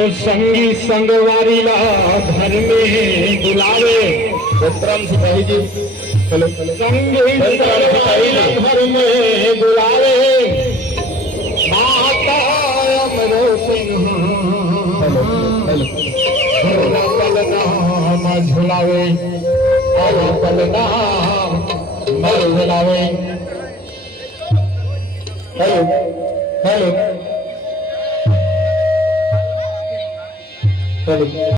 तो संगी संगवारीला घर में बुलावे। विश्राम सिपाही जी, संगी संगवारीला घर में बुलावे। माता अमरो सिंह पलना झुलावे, पलना झुलावे। Hello hello hello.